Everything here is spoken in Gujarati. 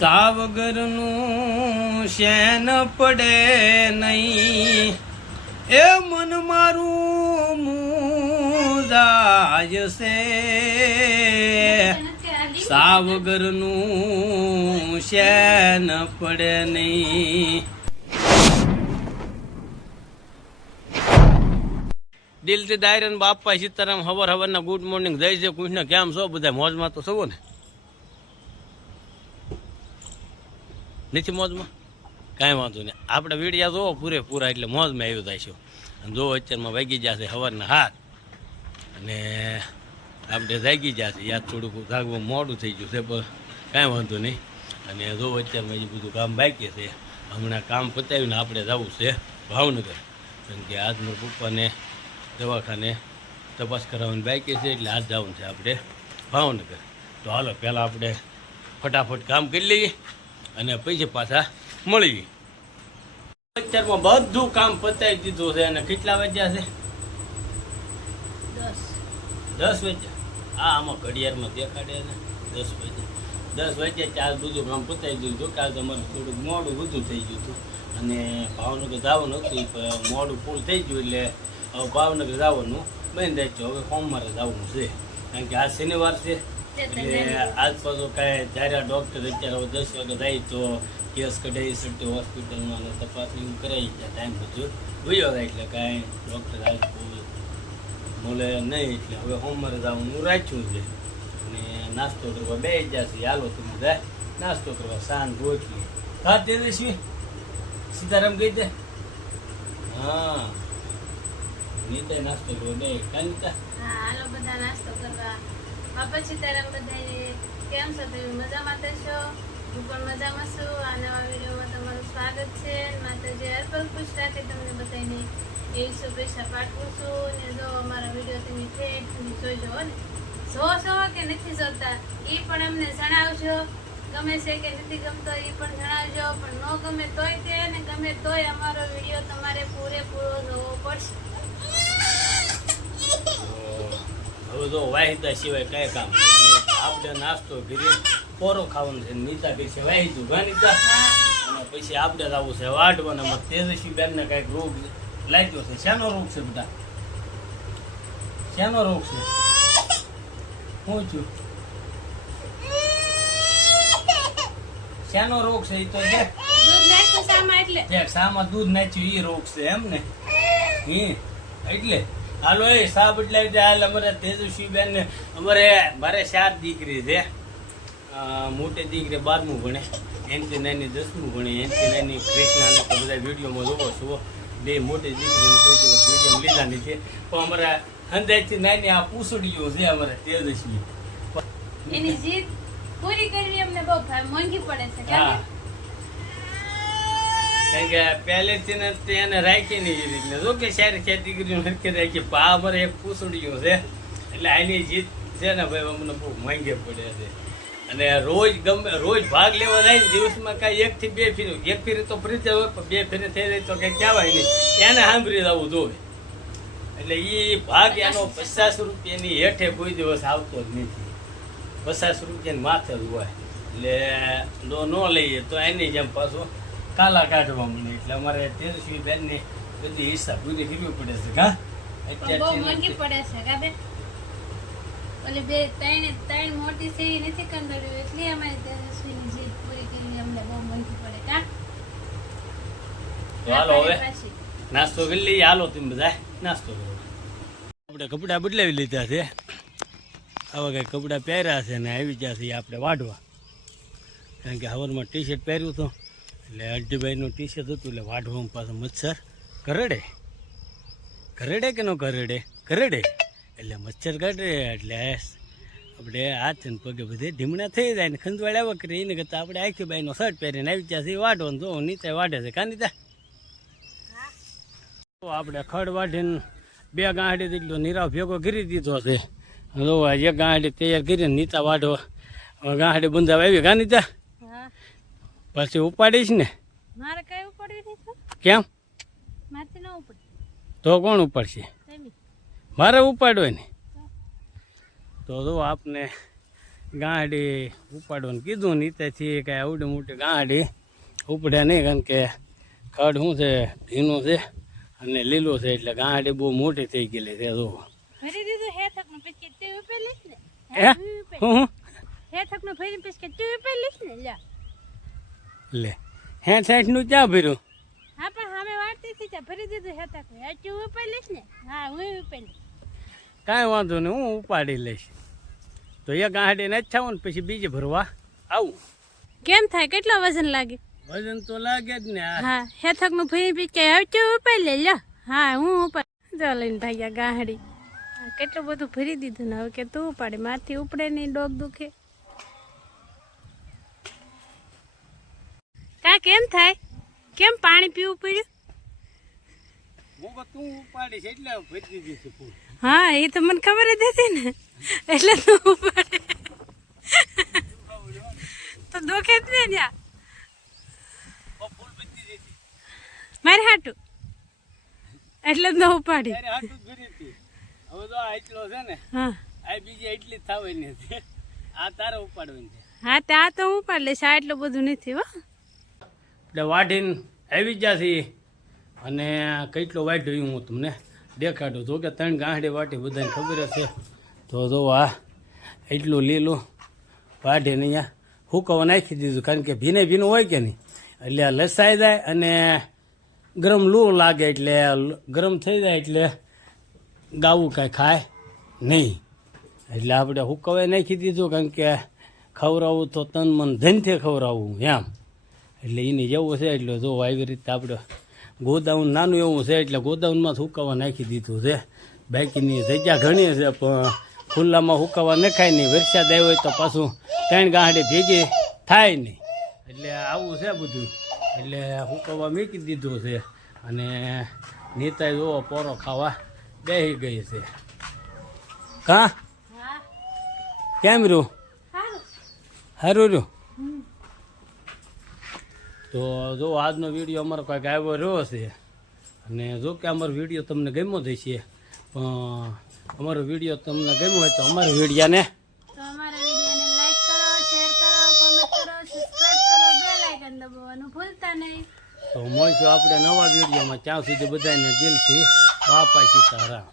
સાવગરનું શેન પડે નહીં એ મન મારું મુજાય છે સાવગરનું શેન પડે નહીં દિલથી દાયરન બાપા સીતારામ હવાર હવારના ગુડ મોર્નિંગ જય જય કૃષ્ણ કેમ છો બધા મોજમાં તો છો ને નથી મોજમાં કાંઈ વાંધો નહીં આપણે વિડીયા જોવો પૂરેપૂરા એટલે મોજમાં આવ્યું થાય છે અને જો અત્યારમાં વાગી જશે સવારના હાથ અને આપણે જાગી જશે યાદ થોડુંક જાગવું મોડું થઈ ગયું છે પણ કાંઈ વાંધો નહીં અને જો અત્યારમાં એ બધું કામ બાકી છે હમણાં કામ પતાવીને આપણે જવું છે ભાવનગર કારણ કે આજ મારા પપ્પાને દવાખાને તપાસ કરાવવાની બાકી છે એટલે આજ જવાનું છે આપણે ભાવનગર તો હાલો પહેલાં આપણે ફટાફટ કામ કરી લઈએ અને પછી પાછા મળીએ અત્યારમાં બધું કામ પતાવી દીધું છે અને કેટલા વાગ્યા છે 10 વાગ્યા આમાં ઘડિયાળમાં દેખાડે ને 10 વાગ્યા ચાર બધું કામ પતાવી દીધું કાલ તમારે થોડુંક મોડું બધું થઈ ગયું હતું અને ભાવનગર જવાનું હતું મોડું ફૂલ થઈ ગયું એટલે હવે ભાવનગર જવાનું બંધ જાય છે હવે સોમવારે જવાનું છે કારણ કે આજ શનિવાર છે એટલે આજ પાછું કાંઈ જ્યારે ડૉક્ટર અત્યારે 10 વાગે જાય તો કેસ કઢાવી શકते હોસ્પિટલમાં અને તપાસ એવું કરાવી જાય ટાઈમ બધું વયો જાય એટલે કાંઈ ડૉક્ટર આજ મળે નહીં એટલે હવે સોમવારે જવાનું રાખ્યું છે અને નાસ્તો કરવા બે જશે હાલો તમે જાય નાસ્તો કરવા સાંજ રોટલી ખાતે દેશી સીતારામ ગઈ તે હા નીતા નાસ્તો કરવા બે કાંતા હાલો બધા નાસ્તો કરવા બાપા સીતારામ બધાને કેમ છો તમે મજામાં થશો હું પણ મજામાં છું આ નવા વિડીયોમાં તમારું સ્વાગત છે માતાજી હરપલ ખુશ રાખે તમને બધાને એવી શુભેચ્છા પાઠવું છું અને જો અમારા વિડીયો તમે ઠેઠ જોઈજો ને છો કે નથી જોતા એ પણ અમને જણાવજો ગમે છે કે નથી ગમતો એ પણ જણાવજો પણ ન ગમે તોય તે ને ગમે તોય અમારો વિડીયો તમારે પૂરેપૂરો જોવો પડશે હવે જો વાહિદા સિવાય કઈ કામ આપણે નાસ્તો કરીએ પોરો ખાવાનું છે નીતા કે છે વાહિદું ગાનીતા અને પછી આપણે જવું છે વાઢવાના તેજસ્વી બેનને કઈક રોગ લાગ્યો છે શેનો રોગ છે બધા શેનો રોગ છે શું છું શેનો રોગ છે એ તો સામાં દૂધ નાખ્યું એ રોગ છે એમ ને એટલે હાલો એ સા બદલાવી જાય હાલ અમારે તેજસ્વી બેન અમારે મારે 7 દીકરી છે મોટી દીકરી 12મું ભણે એનથી નાની 10મું ભણે એનથી નાની કૃષ્ણાને તો બધા વિડીયોમાં જોવો છો બે મોટી દીકરીને કોઈ દિવસ વિડીયો લીધા નથી પણ અમારા અંદાજથી નાની આ પૂછડીઓ છે અમારે તેજસ્વી એની જીદ પૂરી કરવી અમને બહુ મોંઘી પડે છે કારણ કે પહેલેથી ને એને રાખી નહીં એ રીતને જો કે સારી ખેતી કરી નક્કી રાખી પા અમારે એક પૂછડીઓ છે એટલે આની જીત છે ને ભાઈ અમને બહુ માંગે પડે છે અને રોજ ભાગ લેવા જાય ને દિવસમાં કાંઈ 1 થી 2 ફેરી એક ફેરી તો ફરી હોય પણ 2 ફેરી થઈ જાય તો કંઈ કહેવાય નહીં એને સાંભળી જવું જોવે એટલે એ ભાગ એનો 50 રૂપિયાની હેઠે કોઈ દિવસ આવતો જ નથી 50 રૂપિયાની માથે જ હોય એટલે ન લઈએ તો એની જેમ પાછું કાલા કાઢવા મને એટલે અમારે તેજસ્વી બેન ને બધી હિસ્સા પૂરી કરવી પડે છે કા બહુ મોંઘી પડે છે કા બે ઓલી બે ત્રણ મોટી છે એ નથી કંદડ્યું એટલે અમારી તેજસ્વીની જીદ પૂરી કરવી અમને બહુ મોંઘી પડે કા તો હાલો હવે નાસ્તો કરી લઈએ હાલો તમે બધા નાસ્તો કરો આપણે કપડાં બદલાવી લીધા છે આવા કંઈ કપડાં પહેર્યા છે ને આવી ગયા છે આપણે વાઢવા કારણ કે હવારમાં ટી શર્ટ પહેર્યું હતું એટલે અડધીભાઈનું ટી શર્ટ હતું એટલે વાઢવામાં પાછું મચ્છર કરડે કે ન કરડે એટલે મચ્છર કરડે એટલે આપણે હાથ ને પગે બધે ઢીમણા થઈ જાય ને ખંજવાળ આવ્યા કરે એને કરતાં આપણે આખી બાઈનો શર્ટ પહેરીને આવી ગયા છે વાઢવાનું જો નીચે વાઢે છે કાનીતા તો આપણે ખડ વાઢીને 2 ગાંઠી જેટલો નીરાવ ભેગો કરી દીધો છે જો એક ગાંઠી તૈયાર કરીને નીચા વાઢવા ગાંઠી બંધાવા આવી કાનીતા પછી ઉપાડીશ ને મારે કઈ ઉપાડવી નથી કેમ મારથી ન ઉપડે તો કોણ ઉપાડશે મારે ઉપાડ્યો ને તો જો આપને ગાંડી ઉપાડવાનું કીધું ને ત્યાંથી કાંઈ આવડે મોટી ગાંડી ઉપડ્યા નહીં, કારણ કે ખડ શું છે ભીનું છે અને લીલું છે એટલે ગાંડી બહુ મોટી થઈ ગયેલી છે. જો ભરી દીધું હેઠકનું પછી તે ઉપેલીશ ને હે હું હેઠકનું ભરી પછી તે ઉપેલીશ ને લે 60નું ક્યાં ભર્યું? હા પણ સામે વાળતી થી ત્યાં ભરી દીધું હેઠકનું હેઠું ઉપેલીશ ને. હા હું ઉપેલી કાંઈ વાંધો નહીં, હું ઉપાડી લઈશ. તો એક ગાંડી નથી થાવું ને પછી બીજે ભરવા આવું. કેમ થાય કેટલો વજન લાગે? વજન તો લાગે જ ને. હા હેઠકનું ભરી પછી હેઠું ઉપેલી લ્યો. હા હું ઉપર જો લઈને ભાગ્યા ગાંડી. કેટલું બધું ભરી દીધું ને હવે કે તું ઉપાડે, મારથી ઉપડે નહીં, ડોક દુખે. કા કેમ થાય? કેમ પાણી પીવું પડ્યું? તું ઉપાડીશ એટલે ભરી દીધી છે. હા એ તો મને ખબર જ હતી ને એટલે તું ઉપાડે તો દુખે જ ને ત્યાં મારે હાટું એટલે જ ન ઉપાડી. હવે તો આ એટલો છે ને, હા આ બીજી એટલી જ થવાની છે, આ તારે ઉપાડવાની છે. હા ત્યાં તો હું ઉપાડ લઈશ, આ એટલું બધું નથી હો. એટલે વાઢીને આવી જશે અને કેટલો વાઢ્યો હું તમને દેખાડું. તો કે 3 ગાંઠી વાટી બધાને ખબર જ છે. તો જો આ એટલું લીલું વાઢીને અહીંયા હુકવા નાખી દીધું, કારણ કે ભીનું હોય કે નહીં એટલે આ લસાઈ જાય અને ગરમ લૂ લાગે એટલે ગરમ થઈ જાય એટલે ગાવું કાંઈ ખાય નહીં. એટલે આપણે હુકવાય નાખી દીધું, કારણ કે ખવડાવવું તો તન મન ધનથી ખવડાવવું એમ. એટલે એની જેવું છે એટલે જો આવી રીતે આપણે ગોદાઉન નાનું એવું છે એટલે ગોદાઉનમાં હુકાવા નાખી દીધું છે. બાકીની જગ્યા ઘણી છે પણ ખુલ્લામાં હુકાવા નખાય નહીં. વરસાદ આવ્યો હોય તો પાછું 3 ગાંઠી ભેગી થાય નહીં. એટલે આવું છે બધું. એટલે હુકાવા મૂકી દીધું છે અને નીતાય જોવો પોરો ખાવા બેસી ગઈ છે. કા કેમ રહ્યું? સારું રહ્યું. તો જો આજનો વિડીયો અમારો કંઈક આવ્યો રહ્યો છે અને જો કે અમારો વિડીયો તમને ગમ્યો જ છે, પણ અમારો વિડીયો તમને ગમ્યો હોય તો અમારા વિડીયાને લાઈક કરો, શેર કરો, કોમેન્ટ કરો, સબસ્ક્રાઇબ કરો, બેલ આઇકન દબાવવાનું ભૂલતા નહીં. તો મળીશું આપણે નવા વિડીયોમાં. ત્યાં સુધી બધાને દિલથી બાપા સીતારામ.